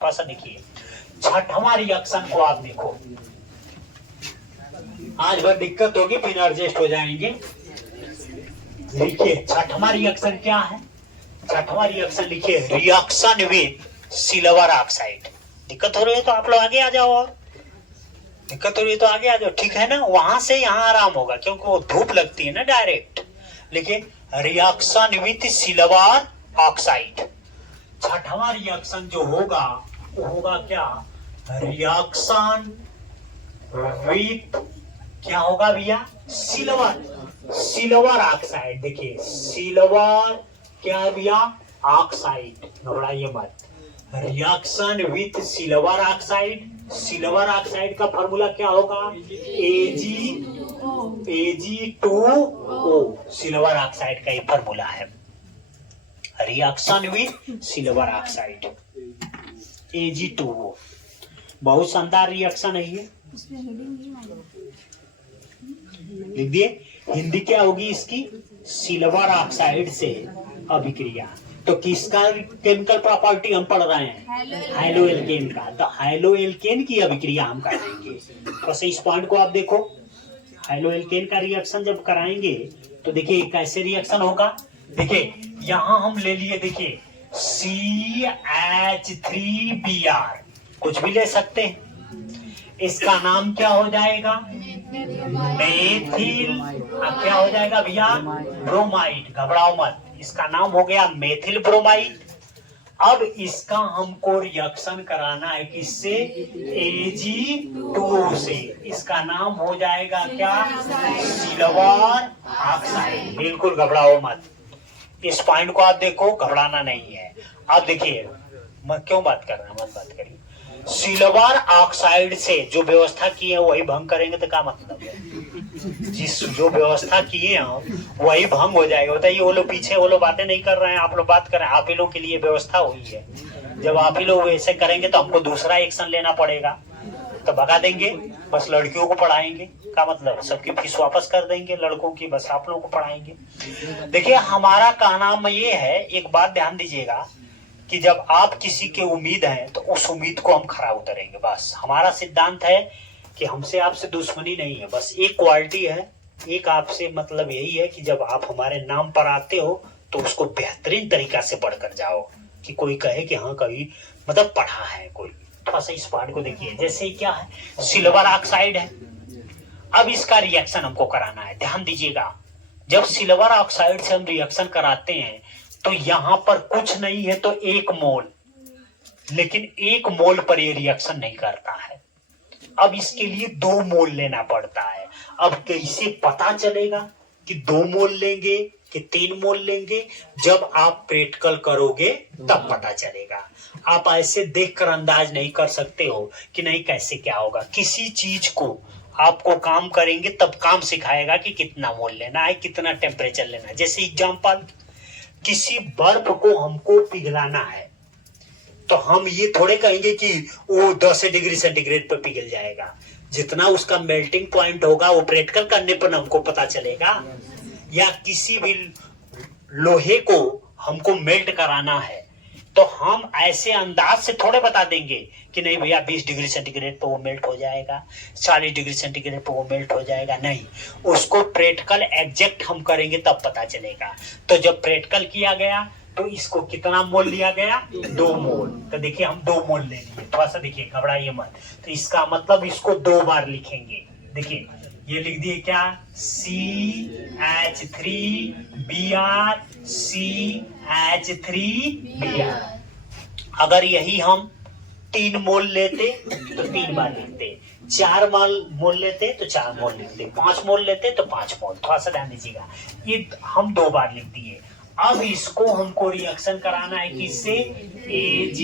थोड़ा देखिए छठवां रिएक्शन को आप देखो। आज भर दिक्कत होगी फिर एडजस्ट हो जाएंगे। लिखिए छठवां रिएक्शन क्या है। छठवां रिएक्शन लिखिए रिएक्शन विद सिल्वर ऑक्साइड। दिक्कत हो रही है तो आप लोग आगे आ जाओ, और दिक्कत हो रही है तो आगे आ जाओ, ठीक है ना। वहां से यहाँ आराम होगा क्योंकि वो धूप लगती है ना डायरेक्ट। लिखिए रिएक्शन विद सिल्वर ऑक्साइड। छठवां रिएक्शन जो होगा वो होगा क्या, रिएक्शन विथ क्या होगा भैया, सिल्वर ऑक्साइड। देखिए सिल्वर क्या है भैया, ऑक्साइड, घबराइए मत। Reaction with silver oxide, silver oxide का फॉर्मूला क्या होगा, Ag2O। सिल्वर ऑक्साइड का ये फॉर्मूला है, reaction with silver oxide Ag2O। बहुत शानदार रिएक्शन है ये, लिख दिए। हिंदी क्या होगी इसकी, सिल्वर ऑक्साइड से अभिक्रिया। तो किसका केमिकल प्रॉपर्टी हम पढ़ रहे हैं, हाइलो एल्केन का। तो हाइलो एल्केन की अभिक्रिया हम कराएंगे। तो इस पॉइंट को आप देखो, हाइलो एल्केन का रिएक्शन जब कराएंगे तो देखिए कैसे रिएक्शन होगा। देखिए यहां हम ले लिए, देखिए CH3Br, कुछ भी ले सकते हैं। इसका नाम क्या हो जाएगा, मेथिल, क्या हो जाएगा भैया, ब्रोमाइड। घबराओ मत, इसका नाम हो गया मेथिल ब्रोमाइड। अब इसका हमको रिएक्शन कराना है किससे, Ag2O से। इसका नाम हो जाएगा क्या, सिल्वर ऑक्साइड। बिल्कुल घबराओ मत, इस पॉइंट को आप देखो, घबराना नहीं है। अब देखिए मैं क्यों बात कर रहा हूं, मत बात करिए। सिल्वर ऑक्साइड से जो व्यवस्था की है वही भंग करेंगे तो क्या मतलब है, जिस जो व्यवस्था किए हम वही भंग हो जाएगा। बताइए वो लोग पीछे, वो लोग बातें नहीं कर रहे हैं, आप लोग बात कर रहे हैं। आप ही लोग के लिए व्यवस्था हुई है, जब आप ही लोग ऐसे करेंगे तो हमको दूसरा एक्शन लेना पड़ेगा, तो भगा देंगे। बस लड़कियों को पढ़ाएंगे का मतलब सबकी फीस वापस कर देंगे, लड़कों की बस आप लोगों को पढ़ाएंगे। देखिए हमारा कहना ये है, एक बात ध्यान दीजिएगा कि जब आप किसी के उम्मीद है तो उस उम्मीद को हम खरा उतरेंगे। बस हमारा सिद्धांत है कि हमसे आपसे दुश्मनी नहीं है, बस एक क्वालिटी है, एक आपसे मतलब यही है कि जब आप हमारे नाम पर आते हो तो उसको बेहतरीन तरीका से पढ़कर जाओ, कि कोई कहे कि हाँ कभी मतलब पढ़ा है कोई। थोड़ा सा इस पार्ट को देखिए, जैसे क्या है, सिल्वर ऑक्साइड है। अब इसका रिएक्शन हमको कराना है, ध्यान दीजिएगा। जब सिल्वर ऑक्साइड से हम रिएक्शन कराते हैं तो यहां पर कुछ नहीं है तो 1 मोल, लेकिन 1 मोल पर ये रिएक्शन नहीं करता है। अब इसके लिए 2 मोल लेना पड़ता है। अब कैसे पता चलेगा कि 2 मोल लेंगे कि 3 मोल लेंगे, जब आप प्रैक्टिकल करोगे तब पता चलेगा। आप ऐसे देखकर अंदाज नहीं कर सकते हो कि नहीं कैसे क्या होगा। किसी चीज को आपको काम करेंगे तब काम सिखाएगा कि कितना मोल लेना है, कितना टेम्परेचर लेना है। जैसे एग्जांपल, किसी बर्फ को हमको पिघलाना है तो हम ये थोड़े कहेंगे कि वो 10 डिग्री सेंटीग्रेड पर पिघल जाएगा। जितना उसका मेल्टिंग पॉइंट होगा वो प्रैक्टिकल करने पर हमको पता चलेगा। या किसी भी लोहे को हमको मेल्ट कराना है तो हम ऐसे अंदाज से थोड़े बता देंगे कि नहीं भैया 20 डिग्री सेंटीग्रेड पर वो मेल्ट हो जाएगा, 40 डिग्री सेंटीग्रेड पर वो मेल्ट हो जाएगा। नहीं, उसको प्रैक्टिकल एग्जैक्ट हम करेंगे तब पता चलेगा। तो जब प्रैक्टिकल किया गया तो इसको कितना मोल लिया गया, 2 मोल। तो देखिए हम 2 मोल ले लिए। थोड़ा सा देखिए, घबराइए मत। तो इसका मतलब इसको 2 बार लिखेंगे। देखिए ये लिख दिए क्या, CH3Br, CH3Br। अगर यही हम 3 मोल लेते तो 3 बार लिखते, 4 मोल लेते तो 4 मोल लिखते, 5 मोल लेते तो 5 मोल। थोड़ा सा ध्यान दीजिएगा, ये हम 2 बार लिख दिए। अब इसको हमको रिएक्शन कराना है किससे, Ag,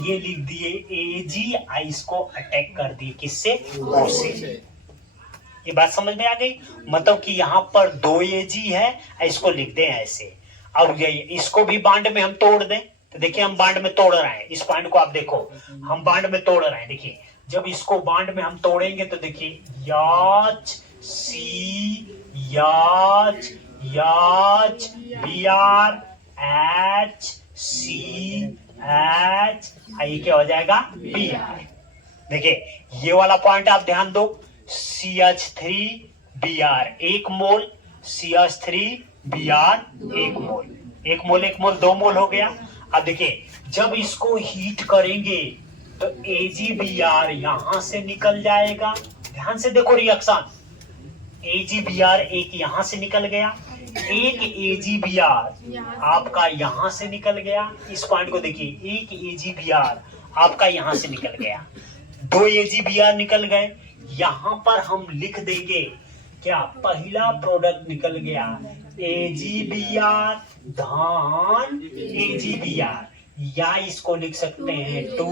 ये लिख दिए Ag, इसको अटैक कर दिए किससे, O से। ये बात समझ में आ गई, मतलब कि यहाँ पर 2 Ag है, इसको लिख दें ऐसे। अब ये इसको भी बांड में हम तोड़ दें तो देखिए हम बांड में तोड़ रहे हैं। इस पॉइंट को आप देखो, हम बांड में तोड़ रहे हैं। देखिए जब इसको बांड में हम तोड़ेंगे तो देखिए याच Br H C H, ये क्या हो जाएगा Br। देखिए ये वाला पॉइंट आप ध्यान दो, CH3Br 1 मोल, CH3Br 1 मोल, 1 मोल 1 मोल 2 मोल हो गया। अब देखिए जब इसको हीट करेंगे तो AgBr यहां से निकल जाएगा। ध्यान से देखो रिएक्शन, AgBr एक यहां से निकल गया, एक AgBr आपका यहां से निकल गया। इस पॉइंट को देखिए, एक AgBr आपका यहां से निकल गया, 2 AgBr निकल गए। यहां पर हम लिख देंगे क्या, पहला प्रोडक्ट निकल गया AgBr धान AgBr, या इसको लिख सकते हैं 2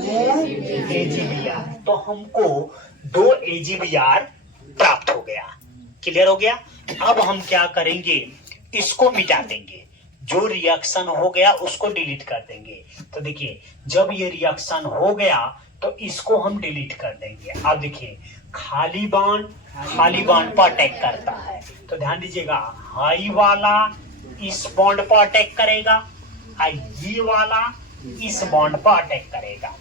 AgBr। तो हमको 2 AgBr प्राप्त हो गया। क्लियर हो गया। अब हम क्या करेंगे, इसको मिटा देंगे, जो रिएक्शन हो गया उसको डिलीट कर देंगे। तो देखिए जब ये रिएक्शन हो गया तो इसको हम डिलीट कर देंगे। अब देखिए खाली बॉन्ड पर अटैक करता है, तो ध्यान दीजिएगा हाई वाला इस बॉन्ड पर अटैक करेगा, ये वाला इस बॉन्ड पर अटैक करेगा।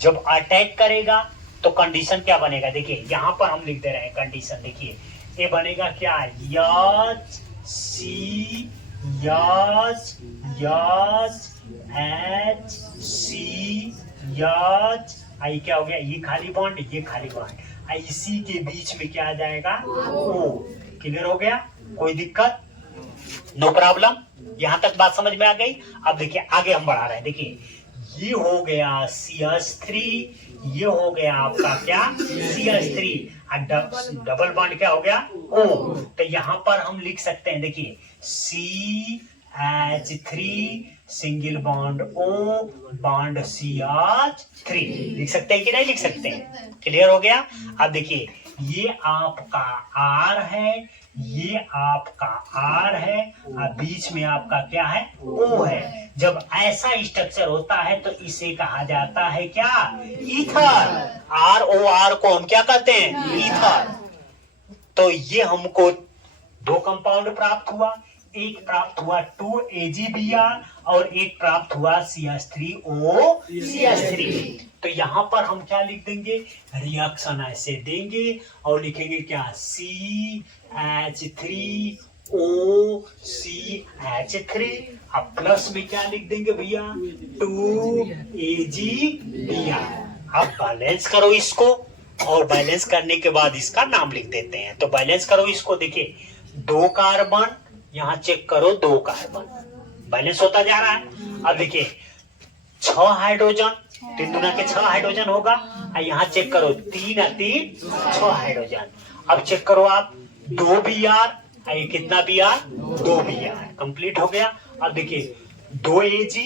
जब अटैक करेगा तो कंडीशन क्या बनेगा, देखिए यहां पर हम लिख दे रहे हैं कंडीशन, देखिए ये बनेगा क्या, यच सी यच यच एच सी यच, आई क्या हो गया, ये खाली बॉन्ड ये खाली बॉन्ड, इसी के बीच में क्या आ जाएगा ओ। क्लियर हो गया, कोई दिक्कत, नो प्रॉब्लम, यहां तक बात समझ में आ गई। अब देखिए आगे हम बढ़ा रहे हैं, देखिए ये हो गया CH3, ये हो गया आपका क्या CH3, डबल बॉन्ड क्या हो गया O। तो यहां पर हम लिख सकते हैं, देखिए CH3 single bond O bond CH3, लिख सकते हैं कि नहीं लिख सकते हैं। क्लियर हो गया। अब देखिए ये आपका R है, ये आपका R है, और बीच में आपका क्या है O है। जब ऐसा स्ट्रक्चर होता है तो इसे कहा जाता है क्या, ईथर। ROR को हम क्या कहते हैं, ईथर। तो ये हमको 2 कंपाउंड प्राप्त हुआ, एक प्राप्त हुआ 2 AgBr और एक प्राप्त हुआ CH3O CH3। तो यहां पर हम क्या लिख देंगे, रिएक्शन ऐसे देंगे और लिखेंगे क्या, CH3O CH3, अब प्लस में क्या लिख देंगे भैया 2 AgBr। अब बैलेंस करो इसको, और बैलेंस करने के बाद इसका नाम लिख देते हैं। तो बैलेंस करो इसको, देखिए 2 कार्बन, यहां चेक करो 2 कार्बन, बैलेंस होता जा रहा है। अब देखिए 6 हाइड्रोजन, 3 दूना के 6 हाइड्रोजन होगा, और यहाँ चेक करो 3 और 3 6 हाइड्रोजन। अब चेक करो आप 2 Br, ये कितना Br 2 Br, कंप्लीट हो गया। अब देखिए 2 Ag,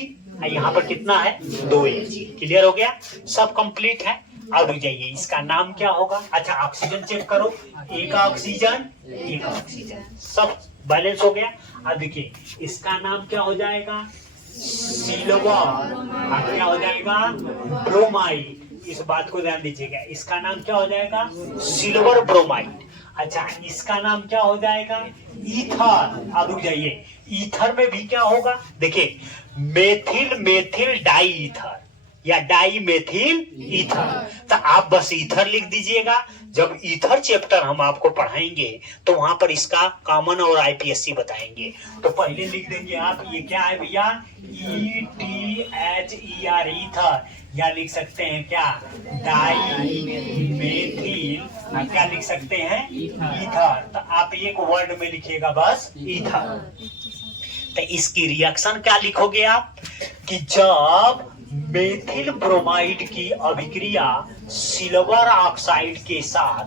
यहाँ पर कितना है 2 Ag। क्लियर हो गया, सब कंप्लीट है। अब रुक जाइए, इसका नाम क्या होगा, अच्छा ऑक्सीजन चेक करो, एक ऑक्सीजन, सब बैलेंस हो गया। अब देखिए इसका नाम क्या हो जाएगा, सिल्वर, क्या हो जाएगा ब्रोमाइड। इस बात को ध्यान दीजिएगा, इसका नाम क्या हो जाएगा सिल्वर ब्रोमाइड। अच्छा इसका नाम क्या हो जाएगा ईथर। अब रुक जाइए, ईथर में भी क्या होगा, देखिए मेथिल डाई ईथर या डाई मेथिल ईथर। तो आप बस ईथर लिख दीजिएगा। जब ईथर चैप्टर हम आपको पढ़ाएंगे तो वहां पर इसका कॉमन और आईपीएससी बताएंगे। तो पहले लिख देंगे आप, ये क्या है भैया ETHER ईथर, या लिख सकते हैं क्या डाई मेथिल, क्या लिख सकते हैं ईथर। तो आप एक वर्ड में लिखिएगा बस ईथर। तो इसकी रिएक्शन क्या लिखोगे आप, कि जब मेथिल ब्रोमाइड की अभिक्रिया सिल्वर ऑक्साइड के साथ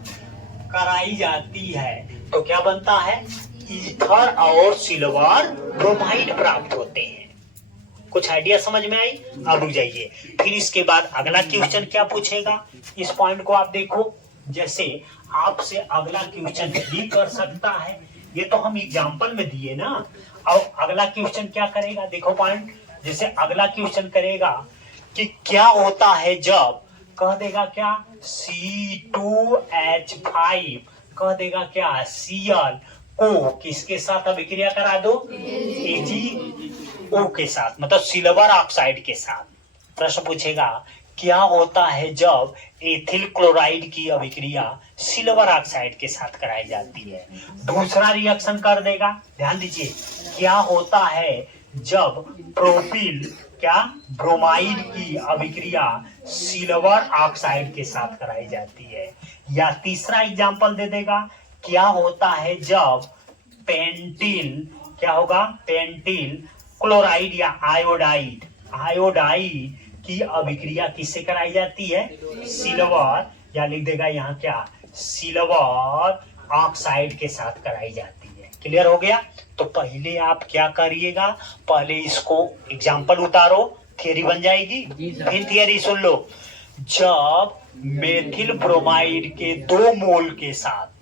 कराई जाती है तो क्या बनता है, ईथर और सिल्वर ब्रोमाइड प्राप्त होते हैं। कुछ आइडिया समझ में आई। अब रुक जाइए, फिर इसके बाद अगला क्वेश्चन क्या पूछेगा, इस पॉइंट को आप देखो। जैसे आपसे अगला क्वेश्चन भी कर सकता है, ये तो हम एग्जाम्पल में दिए ना। अब अगला क्वेश्चन क्या करेगा, देखो पॉइंट, जैसे अगला क्वेश्चन करेगा कि क्या होता है जब, कह देगा क्या C2H5, कह देगा क्या Cl को किसके साथ अभिक्रिया करा दो, AgO के साथ, मतलब सिल्वर ऑक्साइड के साथ। प्रश्न पूछेगा क्या होता है जब एथिल क्लोराइड की अभिक्रिया सिल्वर ऑक्साइड के साथ कराई जाती है। दूसरा रिएक्शन कर देगा, ध्यान दीजिए, क्या होता है जब प्रोपिल क्या ब्रोमाइड की अभिक्रिया सिल्वर ऑक्साइड के साथ कराई जाती है। या तीसरा एग्जांपल दे देगा, क्या होता है जब पेंटिल क्या होगा, पेंटिल क्लोराइड या आयोडाइड की अभिक्रिया किससे कराई जाती है, सिल्वर, या लिख देगा यहाँ क्या, सिल्वर ऑक्साइड के साथ कराई जाती है। क्लियर हो गया। तो पहले आप क्या करिएगा, पहले इसको एग्जांपल उतारो, थियरी बन जाएगी। फिर थियरी सुन लो, जब मेथिल ब्रोमाइड के 2 मोल के साथ,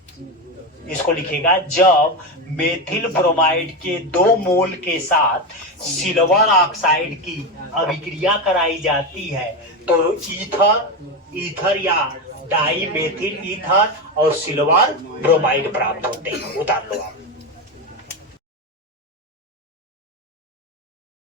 इसको लिखेगा, जब मेथिल ब्रोमाइड के 2 मोल के साथ सिल्वर ऑक्साइड की अभिक्रिया कराई जाती है तो ईथर या डाई मेथिल ईथर और सिल्वर ब्रोमाइड प्राप्त होते हैं। उतार लो आप।